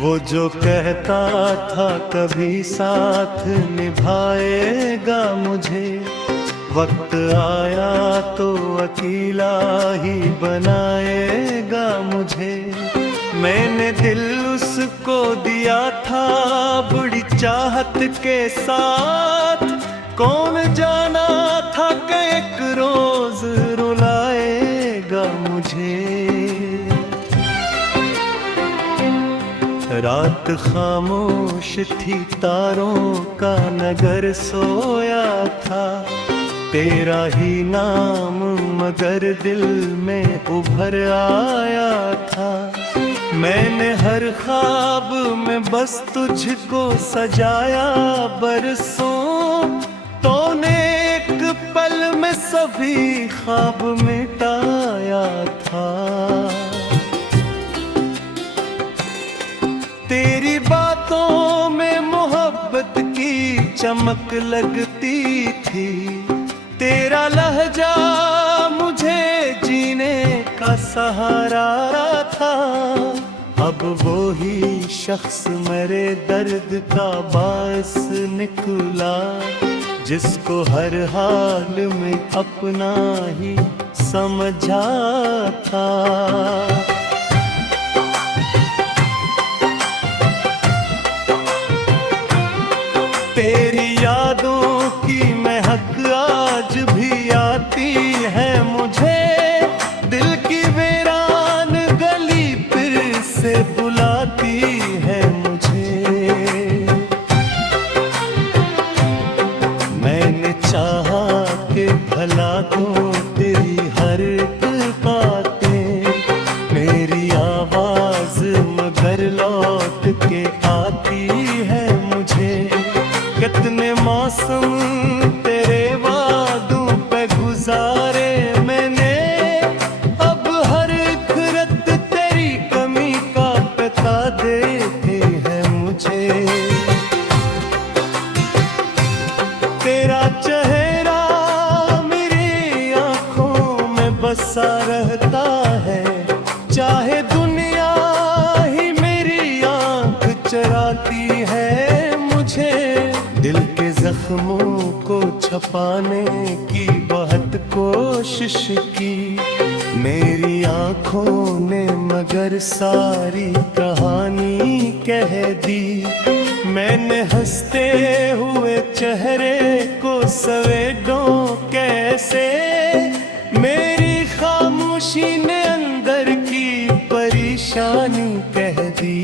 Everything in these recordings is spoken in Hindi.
वो जो कहता था कभी साथ निभाएगा मुझे, वक्त आया तो अकेला ही बनाएगा मुझे। मैंने दिल उसको दिया था बड़ी चाहत के साथ, कौन जाना था कि एक रोज रुलाएगा मुझे। रात खामोश थी, तारों का नगर सोया था, तेरा ही नाम मगर दिल में उभर आया था। मैंने हर ख्वाब में बस तुझको सजाया बरसों, तूने एक पल में सभी ख्वाब मिटाया था। तेरी बातों में मोहब्बत की चमक लगती थी, तेरा लहजा मुझे जीने का सहारा था। अब वो ही शख्स मेरे दर्द का बास निकला, जिसको हर हाल में अपना ही समझा था। तेरी यादों की महक आज भी आती है मुझे, दिल की वीरान गली फिर से बुलाती है मुझे। मैंने चाहा कि भला दूं तेरी हर एक बातें, मेरी आवाज मगर लौट के आती है मुझे। कितने मौसम तेरे वादों पे गुजारे मैंने, अब हर एक रत तेरी कमी का पता देती है मुझे। तेरा चेहरा मेरी आंखों में बसा रहता है, चाहे दुनिया ही मेरी आंख चराती है मुझे। दिल के जख्मों को छुपाने की बहुत कोशिश की, मेरी आंखों ने मगर सारी कहानी कह दी। मैंने हंसते हुए चेहरे को सवेदों कैसे, मेरी खामोशी ने अंदर की परेशानी कह दी।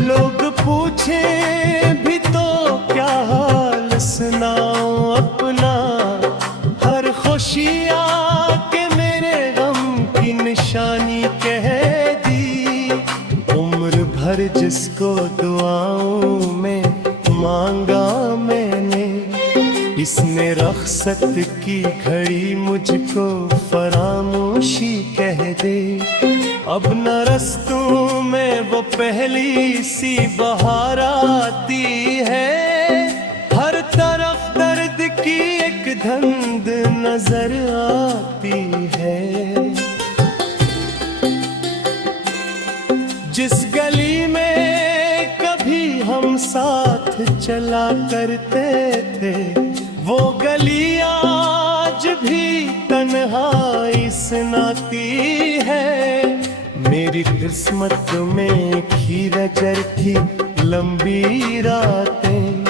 लोग पूछे भी तो क्या हाल सुनाऊं अपना, हर खुशी आके मेरे गम की निशानी कह दी। उम्र भर जिसको दुआओं में मांगा मैंने, इसने रख्सत की घड़ी मुझको फरामोशी कह दे। अब न रस्तों में वो पहली सी बहार आती है, हर तरफ दर्द की एक धुंध नजर आती है। जिस गली में कभी हम साथ चला करते थे, वो गली आज भी तन्हाई सुनाती है। मेरी किस्मत में खीर जर थी लंबी रातें,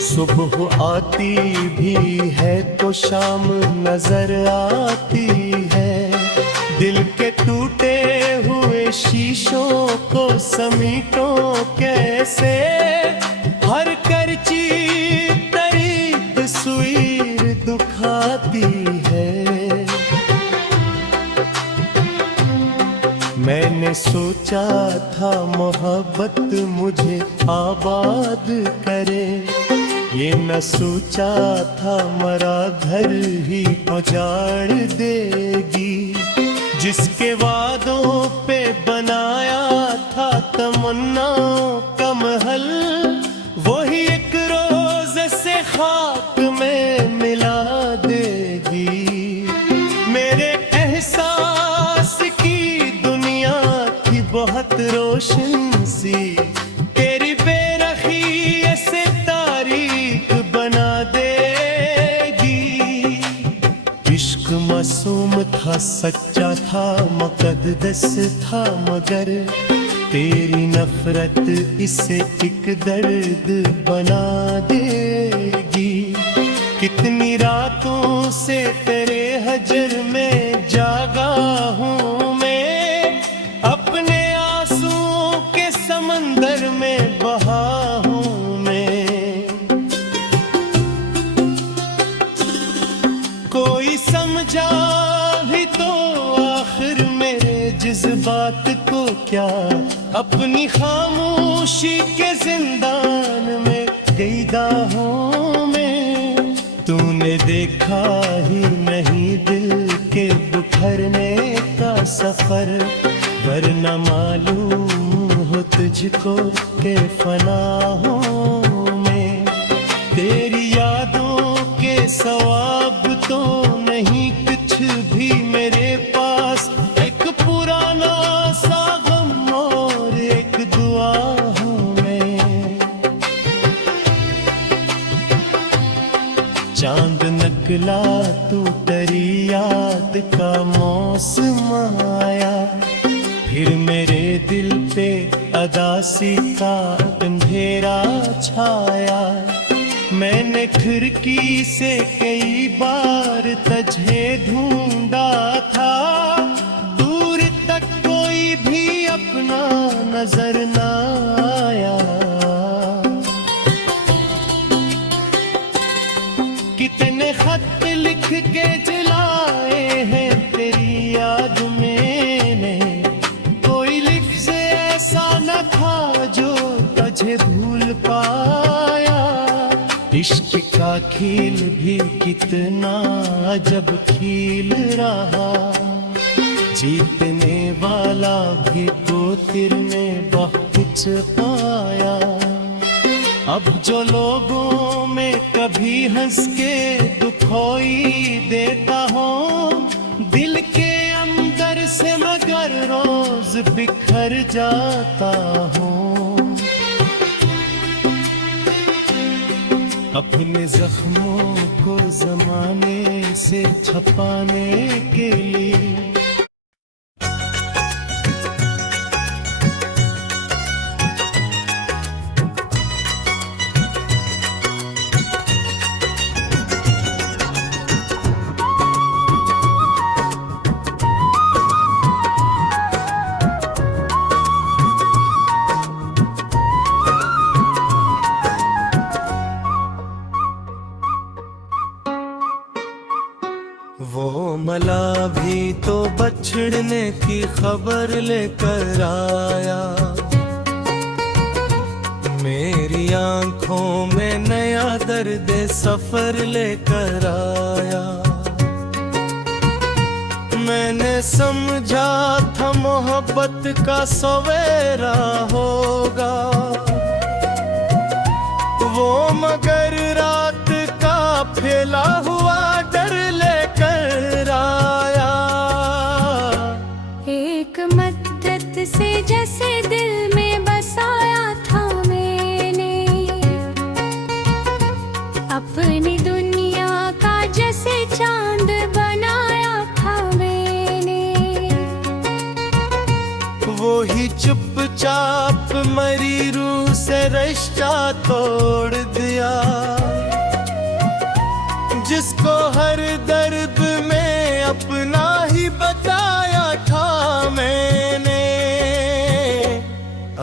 सुबह आती भी है तो शाम नजर आती है। दिल के टूटे हुए शीशों को समीटो कैसे, हर करची तेरी तस्वीर दुखाती है। मैंने सोचा था मोहब्बत मुझे आबाद करे, ये न सोचा था मरा घर ही उजाड़ देगी। जिसके वादों पे बनाया था तमन्नाओं का महल, वही एक रोज से खाक में मिला देगी। मेरे एहसास की दुनिया रोशन सी तेरी बेरखी ऐसे तारीख बना देगी। इश्क मासूम था, सच्चा था, मुकद्दस था, मगर तेरी नफरत इसे एक दर्द बना देगी। कितनी रातों से तेरे हजर में जागा हूँ मैं, अपने आंसुओं के समंदर में बहा हूँ मैं। कोई समझा भी तो आखिर मेरे जज्बात को क्या, अपनी खामोशी के जिंदान में कैदा हूँ मैं। तूने देखा ही नहीं दिल के बिखरने का सफर, वरना मालूम हो तुझको के फना हूँ मैं। तेरी यादों के सवाब तो नहीं कुछ भी मेरे पास, एक पुराना सा गम और एक दुआ हूँ मैं। चांद नकला तू तेरी याद का मौसम आया, फिर मेरे दिल पे अदासी का अंधेरा छाया। मैंने खिड़की से कई बार तुझे ढूंढा था, दूर तक कोई भी अपना नजर न आया। कितने खत लिख के जलाए हैं तेरी याद मैंने, कोई लिफ्ज़ ऐसा न था जो तुझे भूल पाया। इश्क का खील भी कितना जब खील रहा, जीतने वाला भी तो तिर में बहुत कुछ पाया। अब जो लोगों में कभी हंस के दुखोई देता हूँ, दिल के अंदर से मगर रोज बिखर जाता हूँ। अपने जख्मों को जमाने से छुपाने के लिए वो मला भी तो बछड़ने की खबर लेकर आया, मेरी आंखों में नया दर्द सफर लेकर आया। मैंने समझा था मोहब्बत का सवेरा होगा, वो मगर रात का फैला हुआ डर लेकर आया। एक मद्दत से जैसे दिल में बसाया था मैंने, अपनी दुनिया का जैसे चांद बनाया था मैंने। वो ही चुपचाप मरी रूह से रिश्ता तोड़ दिया, जिसको हर दर्द में अपना ही बताया था मैंने।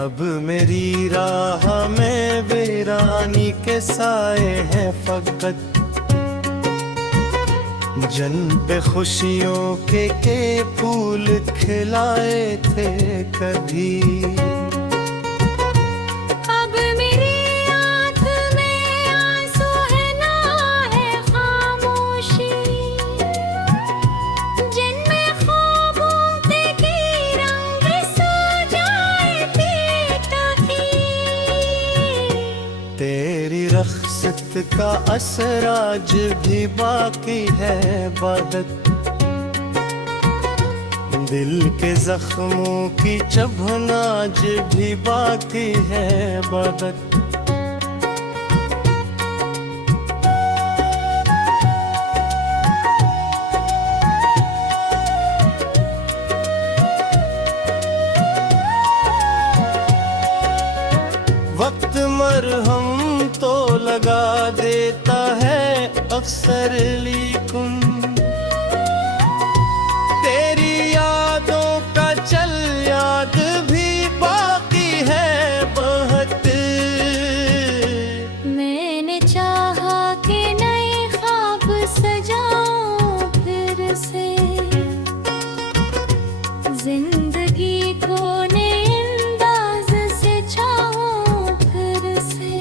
अब मेरी राह में वीरानी के साए हैं फकत, जन पे खुशियों के फूल खिलाए थे कभी। अब मेरी आँख में आंसू है ना है खामोशी, जिनमें ख्वाबों के रंग सो जाए थे ताकि। तेरी रख्सत का असर आज भी बाकी है इबादत, दिल के जख्मों की चुभन आज भी बाकी है बदत। वक्त मरहम तो लगा देता है अक्सर, लेकिन तेरी यादों का चल याद भी बाकी है बहुत। मैंने चाहा कि नए ख्वाब सजाऊं फिर से, जिंदगी को नए अंदाज से चाहूं फिर से।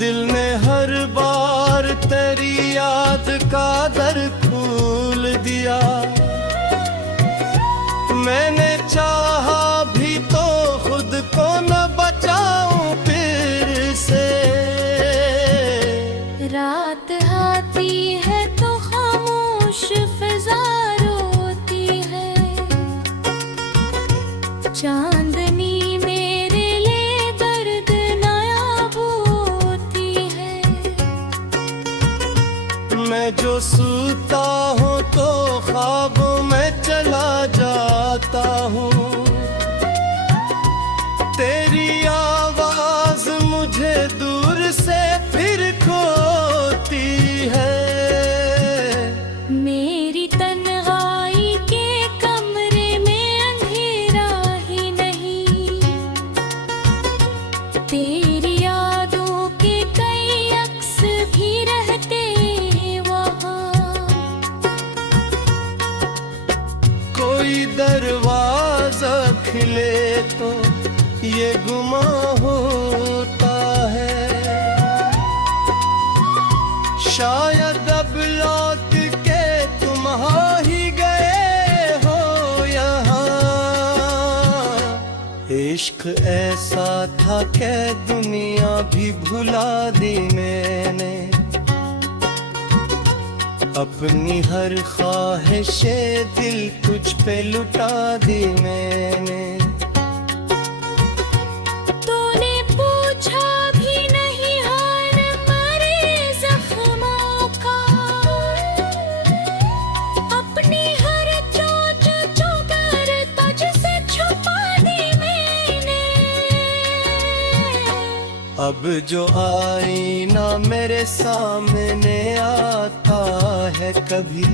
दिल ने हर बार तेरी याद का दर खोल दिया, मैंने चाहा भी तो खुद को न बचाऊं फिर से। रात आती है तो खामोश फिजा रोती है, चांदनी मेरे लिए दर्द नायाब होती है। मैं जो सोता हूँ तो ख्वाबों में चला जाता हूँ, तेरी आवाज मुझे दूर से फिर खोती है। मेरी तन्हाई के कमरे में अंधेरा ही नहीं, तेरी यादों के कई अक्स भी रहते वहाँ। कोई दरवाजा खिले तो ये गुमा होता है, शायद अब लौट के तुम आ ही गए हो यहाँ। इश्क ऐसा था कि दुनिया भी भुला दी मैंने, अपनी हर ख्वाहिशें दिल तुझ पे लुटा दी मैंने। तूने पूछा भी नहीं हाल मरे जख्मों का, अपनी हर चोट चुभकर तुझसे छुपा दी मैंने। अब जो आईना मेरे सामने आता है कभी,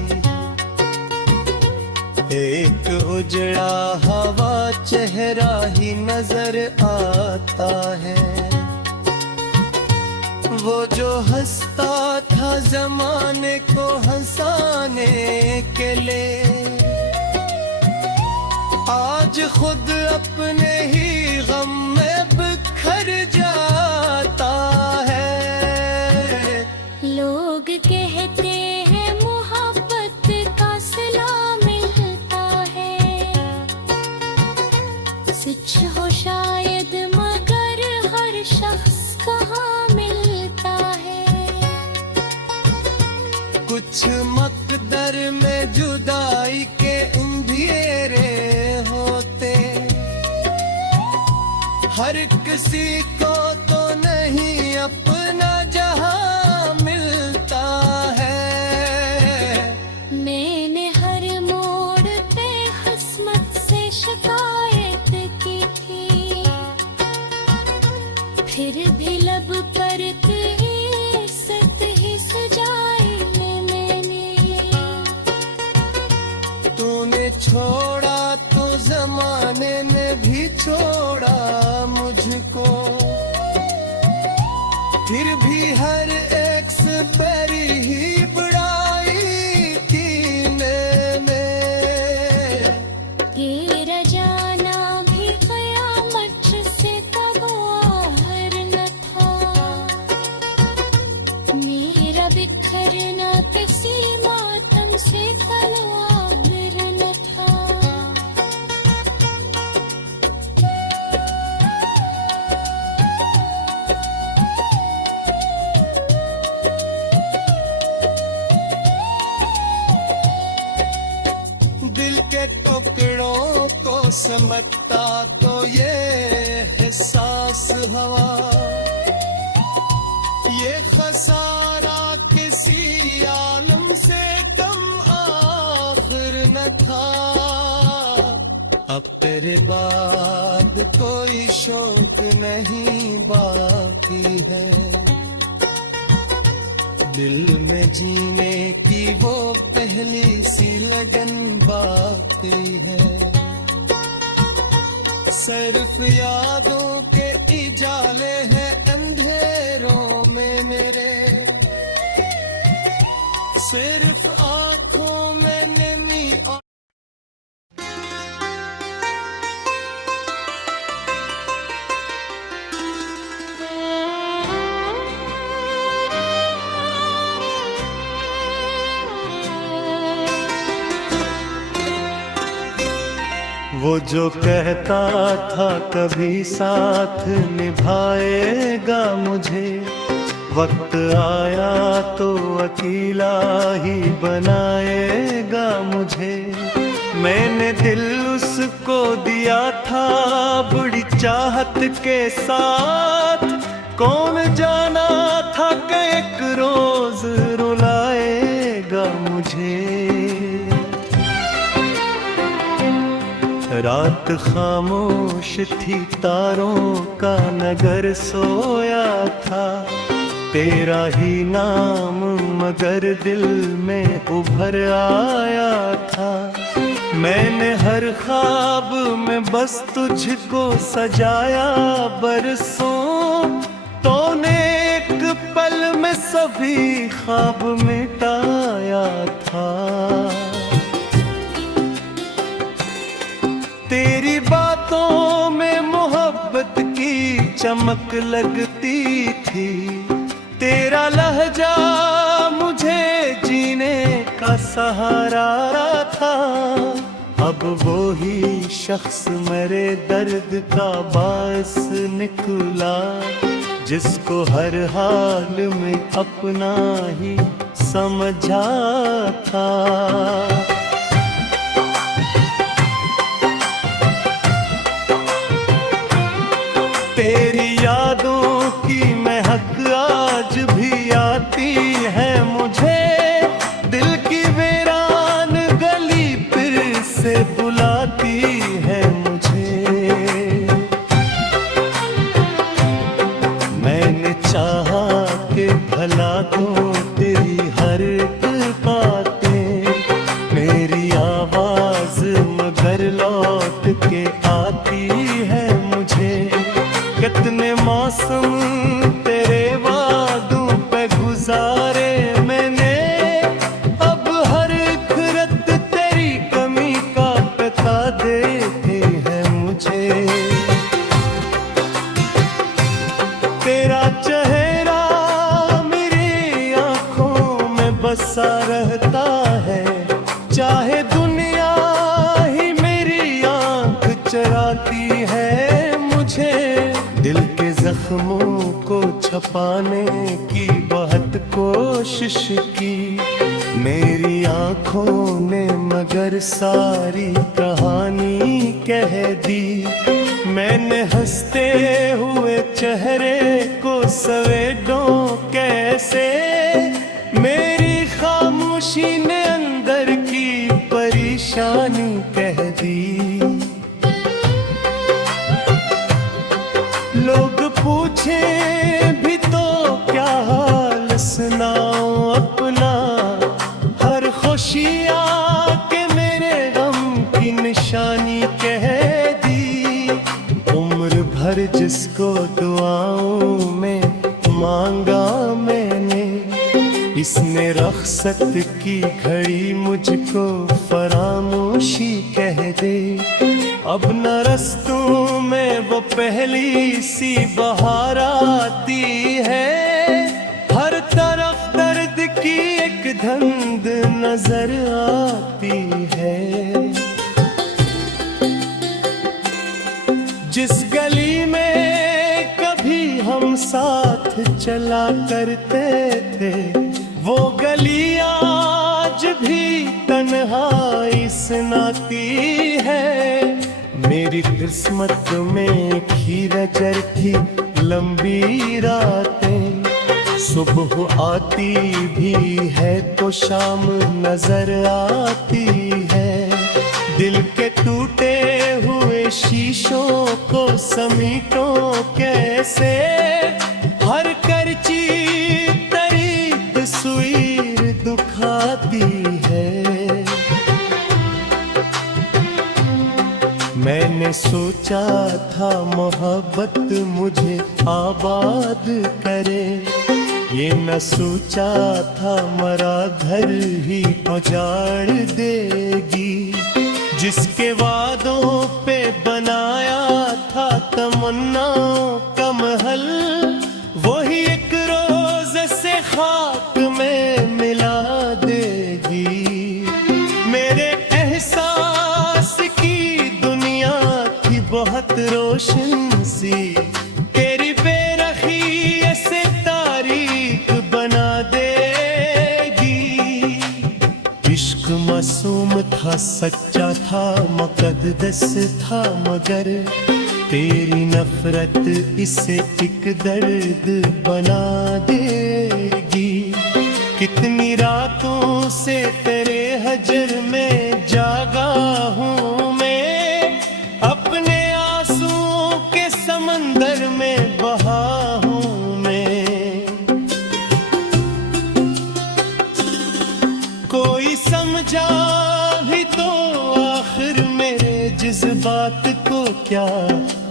एक उजड़ा हवा चेहरा ही नजर आता है। वो जो हंसता था जमाने को हंसाने के लिए, आज खुद अपने ही गम में बिखर जाता है। लोग कहते हैं मोहब्बत का सिला मिलता है, सच हो शायद मगर हर शख्स कहाँ मिलता है। कुछ मकदर में जुदाई के अंधेरे होते, हर किसी को तो नहीं अपना जहां मिलता है। मैंने हर मोड़ पे किस्मत से शिकायत की थी, फिर भी लब पर इज्जत ही सजाई मैंने। तूने छोड़ा तो जमाने ने भी छोड़ा मुझको, फिर भी हर एक से पैरी ही बढ़ाई थी मैंने। तेरा जाना भी कयामत से तब आहर न था, मेरा बिखरना किसी मातम से तलवार न था। के टुकड़ों को समटता तो ये एहसास हवा, ये खसारा किसी आलम से कम आखिर न था। अब तेरे बाद कोई शौक नहीं बाकी है, दिल में जीने की वो पहली सी लगन बाकी है। सिर्फ यादों के इजाले हैं अंधेरों में मेरे, सिर्फ आंखों में नमी और वो जो कहता था कभी साथ निभाएगा मुझे, वक्त आया तो अकेला ही बनाएगा मुझे। मैंने दिल उसको दिया था बड़ी चाहत के साथ, कौन जाना था कि एक रोज रुलाएगा मुझे। रात खामोश थी, तारों का नगर सोया था, तेरा ही नाम मगर दिल में उभर आया था। मैंने हर ख्वाब में बस तुझको सजाया बरसों, तूने एक पल में सभी ख्वाब मिटाया था। तेरी बातों में मोहब्बत की चमक लगती थी, तेरा लहजा मुझे जीने का सहारा था। अब वो ही शख्स मेरे दर्द का बास निकला, जिसको हर हाल में अपना ही समझा था। तेरी यादों की महक आज भी आती है मुझे, दिल की वीरान गली फिर से बुलाती है मुझे। मैंने चाहा कि भला दूं तेरी हर बातें, मेरी आवाज मगर लौट के आती है मुझे। कितने मौसम तेरे वादों पे गुजारे मैंने, अब हर एक रत तेरी कमी का पता देती है मुझे। तेरा चेहरा मेरी आंखों में बसा रहता है, चाहे दुनिया ही मेरी आंख चराती है मुझे। दिल के जख्मों को छपाने की बहुत कोशिश की मेरी आंखों ने, मगर सारी कहानी कह दी। मैंने हंसते हुए चेहरे को सवेदों कैसे, मेरी खामोशी ने अंदर की परेशानी कह दी। लोग पूछे भी तो क्या हाल सुनाऊं अपना, हर खुशी आके मेरे गम की निशानी कह दी। उम्र भर जिसको दुआओं में मांगा मैंने, इसने रख्सत की घड़ी मुझको फरामोशी कह दे। अब न रस्तों में वो पहली सी बहार आती है, हर तरफ दर्द की एक धुंध नजर आती है। जिस गली में कभी हम साथ चला करते थे, वो गली आज भी तन्हाई सुनाती है। मेरी किस्मत में खीरचर थी लंबी रातें, सुबह आती भी है तो शाम नजर आती है। दिल के टूटे हुए शीशों को समीटो कैसे, हर करची तरीक सुईर दुखाती है। मैंने सोचा था मोहब्बत मुझे आबाद करे, ये न सोचा था मरा घर ही उजाड़ देगी। जिसके वादों पे बनाया था तमन्नाओं का महल, वही एक रोज से खाक में मिला देगी। मेरे एहसास की दुनिया थी बहुत रोशन सी, तेरी बेरखी ऐसे तारीख बना देगी। इश्क मासूम था, सच्चा था, मुकद्दस था, मगर तेरी नफरत इसे एक दर्द बना देगी। कितनी रातों से तेरे हजर में जागा हूँ मैं, अपने आंसुओं के समंदर में बहा हूँ मैं। कोई समझा भी तो आखिर मेरे जज्बात को क्या,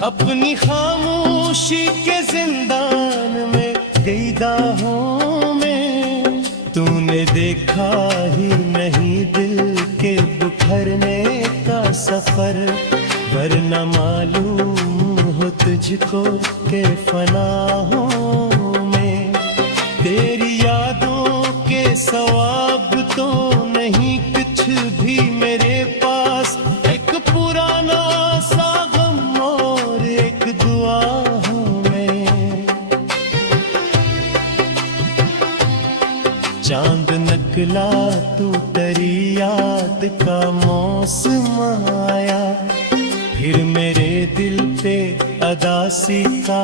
अपनी खामोशी के जिंदान में कैदा हूँ मैं। तूने देखा ही नहीं दिल के बिखरने का सफर, वरना मालूम हो तुझको के फना हूँ मैं। तेरी यादों के सवाब तो नहीं कुछ भी मेरे पास, एक पुराना सा गम और एक दुआ हूँ मैं। चांद नकला तू तेरी याद का मौसम आया, फिर मेरे दिल पे अदासी का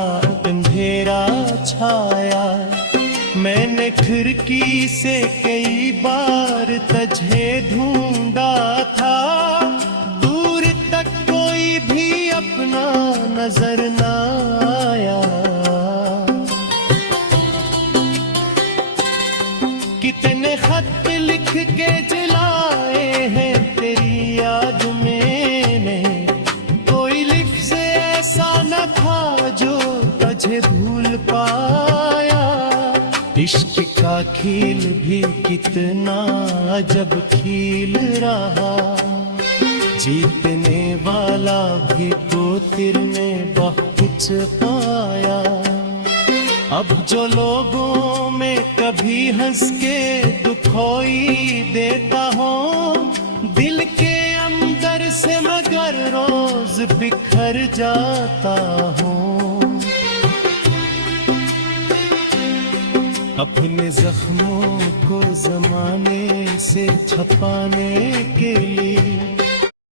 अंधेरा छाया। मैंने खिड़की से कई बार तुझे ढूंढा था, दूर तक कोई भी अपना नजर ना आया। कितने खत लिख के जलाए हैं तेरी याद मैंने, कोई लिफ्ज़ ऐसा न था जो तुझे भूल पाया। इश्क का खील भी कितना जब खील रहा, जीतने वाला भी तो तिर में बहुत कुछ पाया। अब जो लोगों में कभी हंस के दुखोई देता हूँ, दिल के अंदर से मगर रोज बिखर जाता हूँ। अपने जख्मों को जमाने से छपाने के लिए